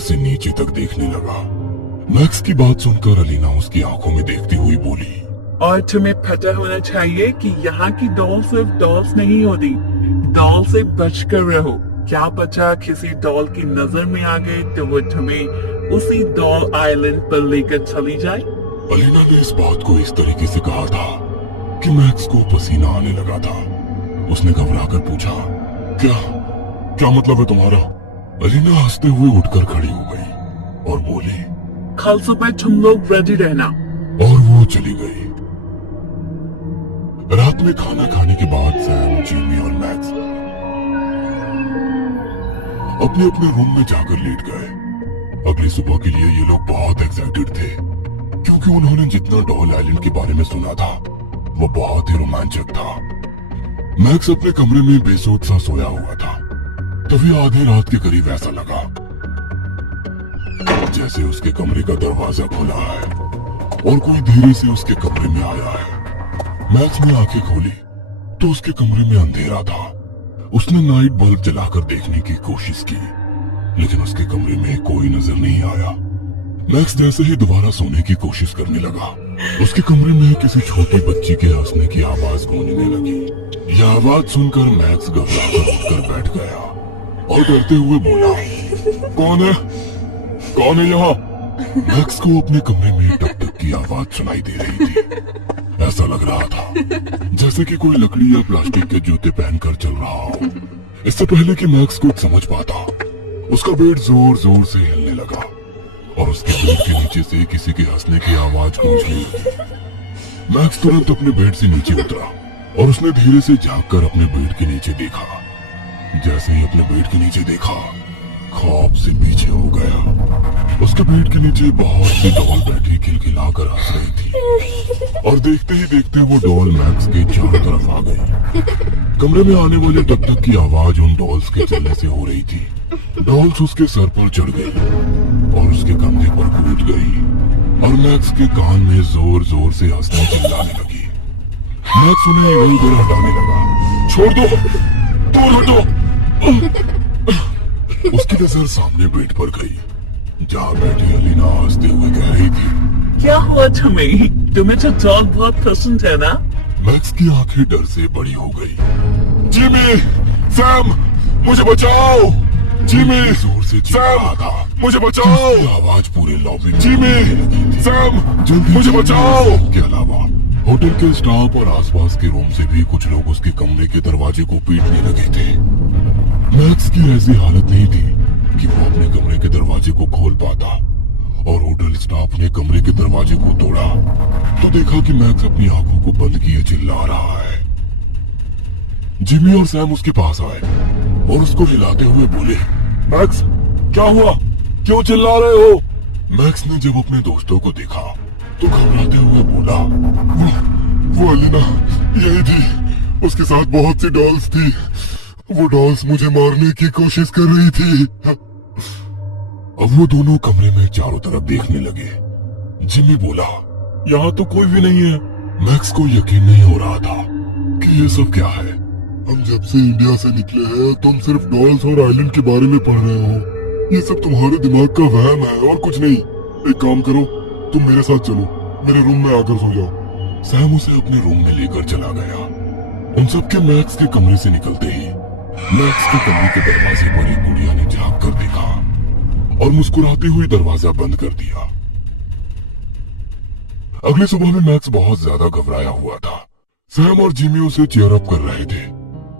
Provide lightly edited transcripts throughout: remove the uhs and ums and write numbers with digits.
से नीचे तक देखने लगा। मैक्स की बात सुनकर अलीना उसकी आंखों में देखती हुई बोली, और तुम्हें पता होना चाहिए कि यहाँ की डॉल सिर्फ डॉल्स नहीं होती। डॉल से बचकर रहो। क्या पता किसी डॉल की नजर में आ गए तो वो तुम्हें उसी डॉल आइलैंड पर लेकर चली जाए। अलीना ने इस बात को इस तरीके से कहा था कि मैक्स को पसीना आने लगा था। उसने घबराकर पूछा, क्या क्या मतलब है तुम्हारा? अलीना हंसते हुए उठकर खड़ी हो गई और बोली, कल सुबह तुम लोग रेडी रहना। और वो चली गई। रात में खाना खाने के बाद सैम, जिमी और मैक्स अपने अपने रूम में जाकर लेट गए। अगली सुबह के लिए ये लोग बहुत एक्साइटेड थे, क्योंकि उन्होंने जितना डॉल आइलैंड के बारे में सुना था वो बहुत ही रोमांचक था। मैक्स अपने कमरे में बेसोध सा सोया हुआ था। तभी आधी रात के करीब ऐसा लगा जैसे उसके कमरे का दरवाजा खुला है और कोई धीरे से उसके कमरे में आया है। मैक्स ने आंखें खोली तो उसके कमरे में अंधेरा था। उसने नाइट बल्ब जलाकर देखने की कोशिश की, लेकिन उसके कमरे में कोई नजर नहीं आया। मैक्स जैसे ही दोबारा सोने की कोशिश करने लगा, उसके कमरे में किसी छोटी बच्ची के हंसने की आवाज गूंजने लगी। यह आवाज सुनकर मैक्स घबराकर उठकर बैठ गया और डरते हुए बोला, कौन है? कौन है यहाँ? मैक्स को अपने कमरे में टक टक की आवाज सुनाई दे रही थी। ऐसा लग रहा था जैसे कि कोई लकड़ी या प्लास्टिक के जूते पहनकर चल रहा हो। इससे पहले कि मैक्स कुछ समझ पाता, उसका बेड जोर जोर से हिलने लगा और उसके बेड के नीचे से किसी के हंसने की आवाज गूंजने लगी। मैक्स तुरंत अपने बेड से नीचे उतरा और उसने धीरे से झांककर अपने बेड के नीचे देखा। जैसे ही अपने बेड के नीचे देखा, ख्वाब से पीछे हो गया। उसके बेड के नीचे बहुत सी डॉल बैठी खिलखिलाकर हंस रही थी और देखते ही देखते वो डॉल मैक्स के चारों तरफ आ गई। कमरे में आने वाले टक टक की आवाज उन डॉल्स के चलने से हो रही थी। डॉल्स उसके सर पर चढ़ गई और उसके कंधे पर कूद गई और मैक्स के कान में जोर जोर से हंसने चिल्लाने लगी। मैक्स उन्हें इधर उधर हटाने लगा। छोड़ दो, दूर हटो। उसकी नजर सामने बेड पर गई, जहाँ बैठी अलीना हंसते हुए कह रही थी, क्या हुआ तुम्हें? तुम्हें तो डॉल बहुत पसंद है ना? मैक्स की आंखें डर से बड़ी हो गई। जिमी, सैम, मुझे बचाओ! जिमी, जोर से चिल्ला था, मुझे बचाओ! आवाज पूरे लॉबी में जिमी, सैम, जल्दी मुझे बचाओ! के अलावा होटल के स्टाफ और आसपास के रूम से भी कुछ लोग उसके कमरे के दरवाजे को पीटने लगे थे। मैक्स की ऐसी हालत नहीं थी कि वो अपने कमरे के दरवाजे को खोल पाता और होटल स्टाफ ने कमरे के दरवाजे को तोड़ा तो देखा कि मैक्स अपनी आंखों को बंद किए चिल्ला रहा है। जिमी और सैम उसके पास आए और उसको हिलाते हुए बोले, मैक्स, क्या हुआ? क्यों चिल्ला रहे हो? मैक्स ने जब अपने दोस्तों को देखा तो घबराते हुए बोला, वो अलीना यही थी, उसके साथ बहुत सी डॉल्स थी। वो डॉल्स मुझे मारने की कोशिश कर रही थी। अब वो दोनों कमरे में चारों तरफ देखने लगे। जिमी बोला, यहाँ तो कोई भी नहीं है। मैक्स को यकीन नहीं हो रहा था कि ये सब क्या है। हम जब से इंडिया से निकले हैं तुम सिर्फ डॉल्स और आइलैंड के बारे में पढ़ रहे हो। ये सब तुम्हारे दिमाग का वहम है और कुछ नहीं। एक काम करो, तुम मेरे साथ चलो, मेरे रूम में आकर सो जाओ। सैम उसे अपने रूम में लेकर चला गया। उन सबके मैक्स के कमरे से निकलते ही मैक्स के कमरे के दरवाजे पर एक बुढ़िया ने झांक कर देखा और मुस्कुराते हुए दरवाजा बंद कर दिया। अगली सुबह में मैक्स बहुत ज्यादा घबराया हुआ था। सैम और जिमी उसे चीयर अप कर रहे थे।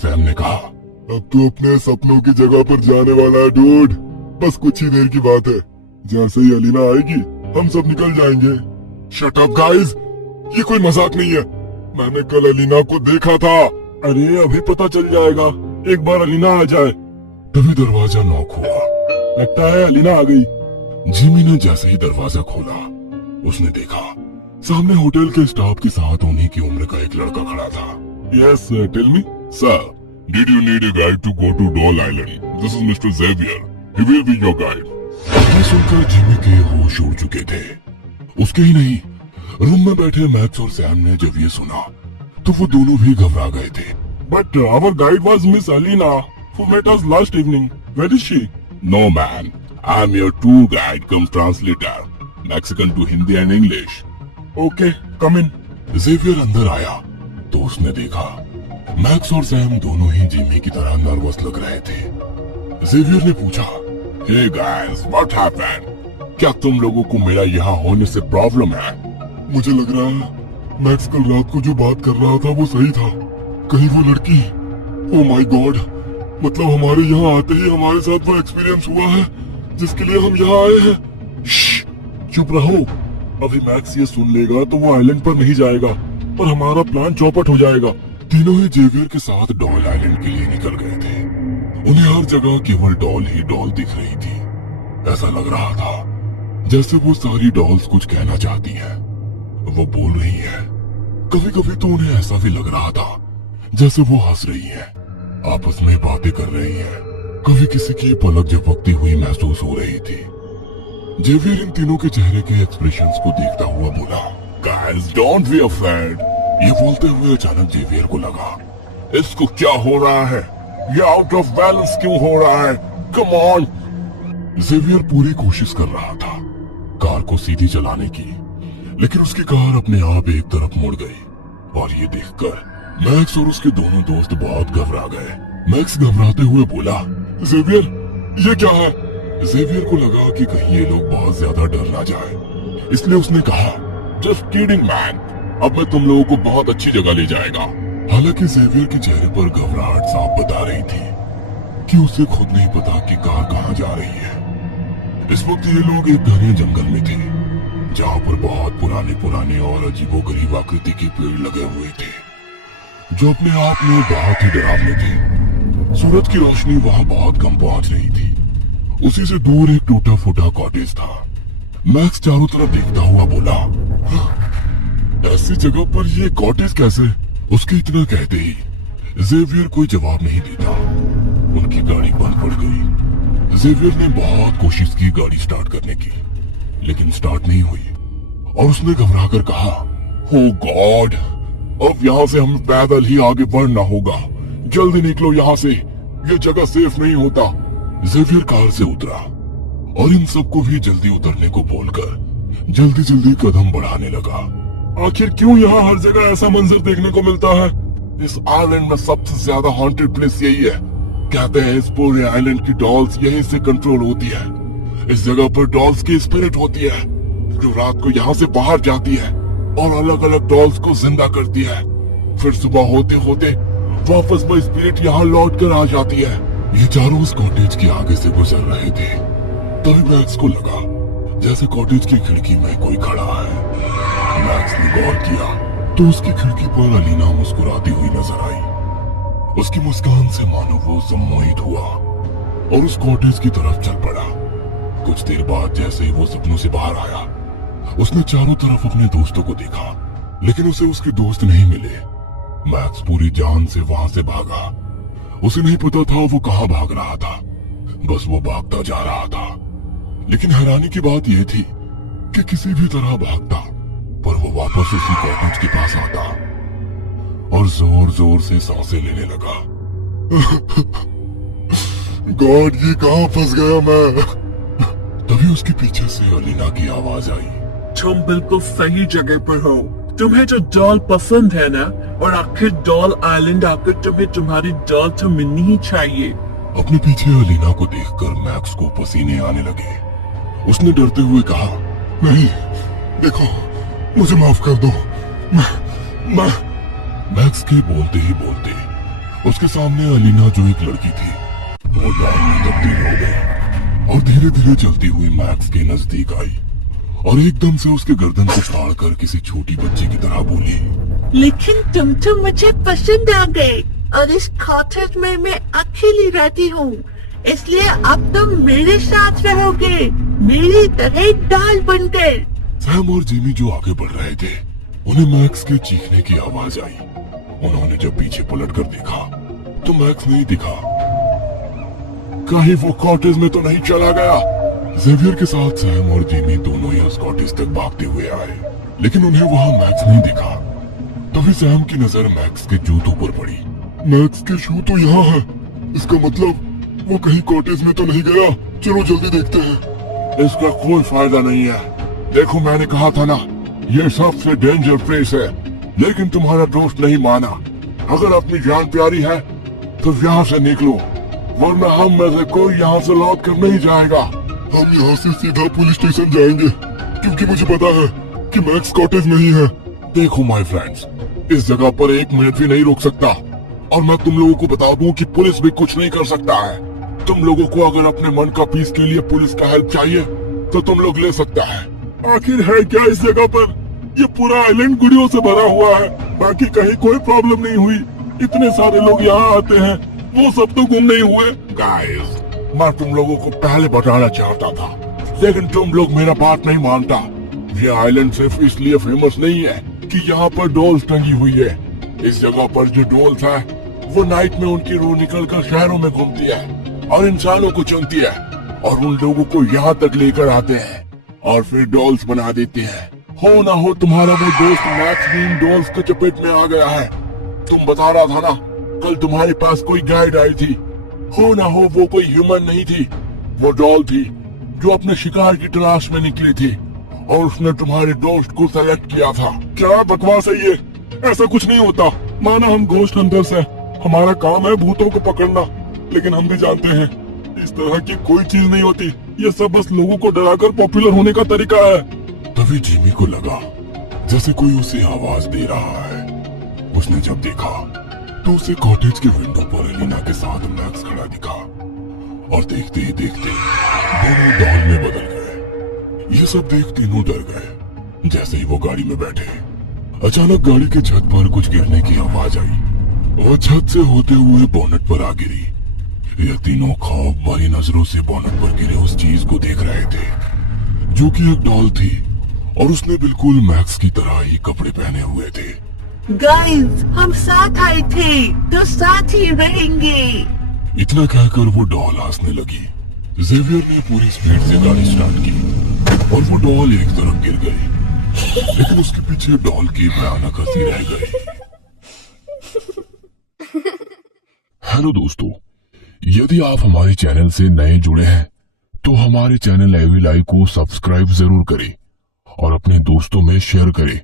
सैम ने कहा, अब तो अपने सपनों की जगह पर जाने वाला है डूड। बस कुछ ही देर की बात है। जैसे ही अलीना आएगी हम सब निकल जाएंगे। शट अप गाइस, ये कोई मजाक नहीं है। मैंने कल अलीना को देखा था। अरे अभी पता चल जाएगा, एक बार अलीना आ जाए। तभी दरवाजा नॉक हुआ। लगता है अलीना आ गई। जिमी ने जैसे ही दरवाजा खोला उसने देखा सामने होटल के स्टाफ के साथ उन्हीं की उम्र का एक लड़का खड़ा था। Yes tell me sir, did you need a guide to go to doll island? This is mister Xavier, he will be your guide. ये सुनकर जिमी के होश उड़ चुके थे। उसके ही नहीं, रूम में बैठे मैक्स और सैम ने जब ये सुना तो वो दोनों भी घबरा गए थे। But our guide was miss Alina who met us last evening. Where is she? No man, I am your tour guide cum translator, Mexican to Hindi and English. Okay, come in. Xavier अंदर आया तो उसने देखा max और Sam दोनों ही Jimmy की तरह nervous लग रहे थे। जेवियर ने पूछा, हे गाइस, व्हाट हैपेंड? क्या तुम लोगों को मेरा यहाँ होने से प्रॉब्लम है? मुझे लग रहा है मैक्स कल रात को जो बात कर रहा था वो सही था। कहीं वो लड़की, ओ माय गॉड, मतलब हमारे यहाँ आते ही हमारे साथ वो एक्सपीरियंस हुआ है जिसके लिए हम यहाँ आए हैं। श्श, चुप रहो। अभी मैक्स ये सुन लेगा तो वो आइलैंड पर नहीं जाएगा और हमारा प्लान चौपट हो जाएगा। तीनों ही जेवियर के साथ डॉल आइलैंड के लिए निकल गए थे। उन्हें हर जगह केवल डॉल ही डॉल दिख रही थी। ऐसा लग रहा था जैसे वो सारी डॉल्स कुछ कहना चाहती हैं, वो बोल रही हैं। कभी कभी तो उन्हें ऐसा भी लग रहा था जैसे वो हंस रही हैं, आपस में बातें कर रही हैं। कभी किसी की पलक झपकती हुई महसूस हो रही थी। जेवियर इन तीनों के चेहरे के एक्सप्रेशंस को देखता हुआ बोला, गाइस डोंट बी अफ्रेड। ये बोलते हुए अचानक जेवियर को लगा, इसको क्या हो रहा है? ये आउट ऑफ बैलेंस क्यों हो रहा है? Come on. जेवियर पूरी कोशिश कर रहा था कार को सीधी चलाने की, लेकिन उसकी कार अपने आप एक तरफ मुड़ गई और ये देखकर मैक्स और उसके दोनों दोस्त बहुत घबरा गए। मैक्स घबराते हुए बोला, जेवियर ये क्या है? जेवियर को लगा कि कहीं ये लोग बहुत ज्यादा डर ना जाए, इसलिए उसने कहा, जस्ट किडिंग मैन, अब मैं तुम लोगों को बहुत अच्छी जगह ले जाएगा। हालांकि जेवियर के चेहरे पर घबराहट साफ बता रही थी कि उसे खुद नहीं पता कि कार कहाँ जा रही है। इस वक्त ये लोग एक घने जंगल में थे जहाँ पर बहुत पुराने और अजीबोगरीब आकृति के पेड़ लगे हुए थे जो अपने आप में बहुत ही डरावने थे। सूरज की रोशनी वहाँ बहुत कम पहुँच रही थी। उसी से दूर एक टूटा फूटा कॉटेज था। मैक्स चारों तरफ देखता हुआ बोला, ऐसी जगह पर ये कॉटेज कैसे? उसके इतना कहते ही जेवियर कोई जवाब नहीं देता। उनकी गाड़ी बंद पड़ गई। जेवियर ने बहुत कोशिश की गाड़ी स्टार्ट करने की, लेकिन स्टार्ट नहीं हुई और उसने घबराकर कहा, ओ गॉड, अब यहाँ से हमें पैदल ही आगे बढ़ना होगा। जल्दी निकलो यहाँ से, ये जगह सेफ नहीं होता। जेवियर कार से उतरा और इन सबको भी जल्दी उतरने को बोलकर जल्दी जल्दी कदम बढ़ाने लगा। आखिर क्यों यहाँ हर जगह ऐसा मंजर देखने को मिलता है? इस आइलैंड में सबसे ज्यादा हॉन्टेड प्लेस यही है। कहते हैं इस पूरे आइलैंड की डॉल्स यहीं से कंट्रोल होती है। इस जगह पर डॉल्स की स्पिरिट होती है जो रात को यहाँ से बाहर जाती है और अलग अलग डॉल्स को जिंदा करती है। फिर सुबह होते होते वापस वो स्पिरिट यहाँ लौट कर आ जाती है। ये चारों उस कॉटेज के आगे से गुजर रहे थे। तभी मैक्स को लगा जैसे कॉटेज की खिड़की में कोई खड़ा है। मैक्स ने गौर किया तो उसकी खिड़की पर अलीना मुस्कुराती हुई नजर आई। उसकी मुस्कान से मानो वो सम्मोहित हुआ और उस कॉटेज की तरफ चल पड़ा। कुछ देर बाद जैसे ही वो सपनों से बाहर आया, उसने चारों तरफ अपने दोस्तों को देखा, लेकिन उसे उसके दोस्त नहीं मिले। मैक्स पूरी जान से वहां से भागा। उसे नहीं पता था वो कहाँ भाग रहा था, बस वो भागता जा रहा था। लेकिन हैरानी की बात यह थी कि किसी भी तरह भागता पर वो वापस उसी कॉटेज के पास आता और जोर जोर से सांसें लेने लगा। गॉड, ये कहाँ फंस गया मैं? तभी उसके पीछे से अलीना की आवाज आई, तुम बिल्कुल सही जगह पर हो। तुम्हें जो डॉल पसंद है ना, और आखिर डॉल आइलैंड आकर तुम्हें तुम्हारी डॉल तो मिलनी ही चाहिए। अपने पीछे अलीना को देखकर मैक्स को पसीने आने लगे। उसने डरते हुए कहा, नहीं, देखो, मुझे माफ कर दो। मैं मैक्स के बोलते ही बोलते उसके सामने अलीना जो एक लड़की थी वो डॉल में तब्दील हो गई और धीरे धीरे चलती हुई मैक्स के नजदीक आई और एकदम से उसके गर्दन को फाड़कर किसी छोटी बच्ची की तरह बोली, लेकिन तुम तो मुझे पसंद आ गए और इस कॉटेज में मैं अकेली रहती हूँ, इसलिए अब तुम मेरे साथ रहोगे, मेरी तरह डाल बनकर। सैम और जिमी जो आगे बढ़ रहे थे, उन्हें मैक्स के चीखने की आवाज आई। उन्होंने जब पीछे पलट कर देखा तो मैक्स नहीं दिखा। कहीं वो कॉटेज में तो नहीं चला गया? जेवियर के साथ सैम और जिमी दोनों ही उस कॉटेज तक भागते हुए आए, लेकिन उन्हें वहाँ मैक्स नहीं दिखा। तभी सैम की नजर मैक्स के जूतों पर पड़ी। मैक्स के शू तो यहाँ है, इसका मतलब वो कहीं कॉटेज में तो नहीं गया? चलो जल्दी देखते हैं। इसका कोई फायदा नहीं है। देखो मैंने कहा था ना, ये सबसे डेंजर प्लेस है, लेकिन तुम्हारा दोस्त नहीं माना। अगर अपनी जान प्यारी है तो यहाँ से निकलो, वरना हम में से कोई यहाँ से लौट कर नहीं जाएगा। हम यहाँ से सीधा पुलिस स्टेशन जाएंगे, क्योंकि मुझे पता है कि मैक्स कॉटेज में ही है। देखो माय फ्रेंड्स, इस जगह पर 1 मिनट भी नहीं रुक सकता, और मैं तुम लोगों को बता दूं कि पुलिस भी कुछ नहीं कर सकता है। तुम लोगों को अगर अपने मन का पीस के लिए पुलिस का हेल्प चाहिए तो तुम लोग ले सकता है। आखिर है क्या इस जगह पर? ये पूरा आइलैंड गुड़ियों से भरा हुआ है, बाकी कहीं कोई प्रॉब्लम नहीं हुई। इतने सारे लोग यहाँ आते हैं, वो सब तो गुम नहीं हुए। गाइस, मैं तुम लोगों को पहले बताना चाहता था, लेकिन तुम लोग मेरा बात नहीं मानता। ये आइलैंड सिर्फ इसलिए फेमस नहीं है कि यहाँ पर डॉल्स टंगी हुई है। इस जगह पर जो डॉल्स है वो नाइट में उनकी रूह निकलकर शहरों में घूमती है और इंसानों को चुनती है, और उन लोगों को यहाँ तक लेकर आते हैं और फिर डॉल्स बना देते हैं। हो ना हो तुम्हारा वो दोस्त मैक्स भी इन डॉल्स के चपेट में आ गया है। तुम बता रहा था ना, कल तुम्हारे पास कोई गाइड आई थी। हो ना हो वो कोई ह्यूमन नहीं थी, वो डॉल थी जो अपने शिकार की तलाश में निकली थी, और उसने तुम्हारे दोस्त को सेलेक्ट किया था। क्या बकवास है ये? ऐसा कुछ नहीं होता। माना हम घोस्ट हंटर्स हैं, हमारा काम है भूतों को पकड़ना, लेकिन हम भी जानते हैं इस तरह की कोई चीज नहीं होती। ये सब बस लोगों को डराकर पॉपुलर होने का तरीका है। तभी जिमी को लगा जैसे कोई उसे आवाज दे रहा है। उसने जब देखा तो उसे कॉटेज के विंडो पर एलिना के साथ मैक्स खड़ा दिखा, और देखते ही देखते दोनों डॉल में बदल गए। ये सब देख तीनों डर गए। जैसे ही वो गाड़ी में बैठे, अचानक गाड़ी के छत पर कुछ गिरने की आवाज आई और छत से होते हुए बोनट पर आ गिरी। ये तीनों खौफ भरी नजरों से बोनट पर गिरे उस चीज को देख रहे थे, जो कि एक डॉल थी, और उसने बिल्कुल मैक्स की तरह ही कपड़े पहने हुए थे। गाइस, हम साथ आए थे तो साथ ही रहेंगे। इतना कहकर वो डॉल हंसने लगी। जेवियर ने पूरी स्पीड से गाड़ी स्टार्ट की और वो डॉल एक तरफ गिर गई, लेकिन उसके पीछे डॉल की भयानक हंसी रह गई। हेलो दोस्तों, यदि आप हमारे चैनल से नए जुड़े हैं तो हमारे चैनल एवी लाइव को सब्सक्राइब जरूर करें और अपने दोस्तों में शेयर करें।